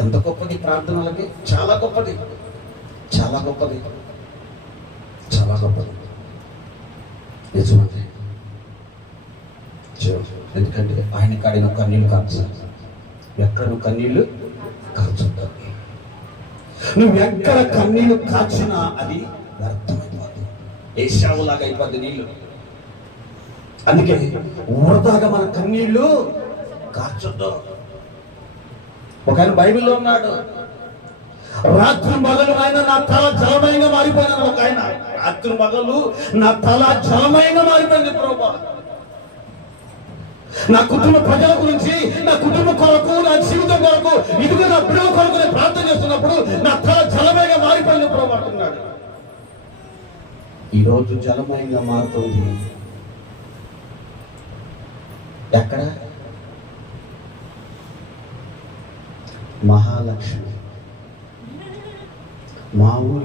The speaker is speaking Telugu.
ఎంత గొప్పది ప్రార్థనలకి, చాలా గొప్పది, చాలా గొప్పది, చాలా గొప్పది నిజమండి. ఎందుకంటే ఆయన కాడిన కన్నీళ్ళు కార్చాలి. ఎక్కడ నువ్వు కన్నీళ్ళు కార్చుంటావు, నువ్వు ఎక్కడ కన్నీళ్ళు కార్చినా అది వ్యర్థమైపోతుంది, ఏశావులాగా అయిపోద్ది నీళ్ళు. అందుకే వృధాగా మన కన్నీళ్ళు కార్చొద్దు. ఒక ఆయన బైబిల్లో ఉన్నాడు, రాత్రి మగలు ఆయన నా తల జలమయంగా మారిపోయినాడు. ఒక ఆయన రాత్రి మగలు నా తల జలమయంగా మారిపోయింది. ప్రభువా, నా కుటుంబ ప్రజల గురించి, నా కుటుంబ కొరకు, నా జీవితం కొరకు, ఇదిగో నా బిడ్డల కొరకు నేను ప్రార్థన చేస్తున్నప్పుడు నా తల జలమయంగా మారిపోయింది ప్రభువా అంటున్నాడు. ఈరోజు జలమయంగా మారుతుంది ఎక్కడ? మహాలక్ష్మి మా ఊరి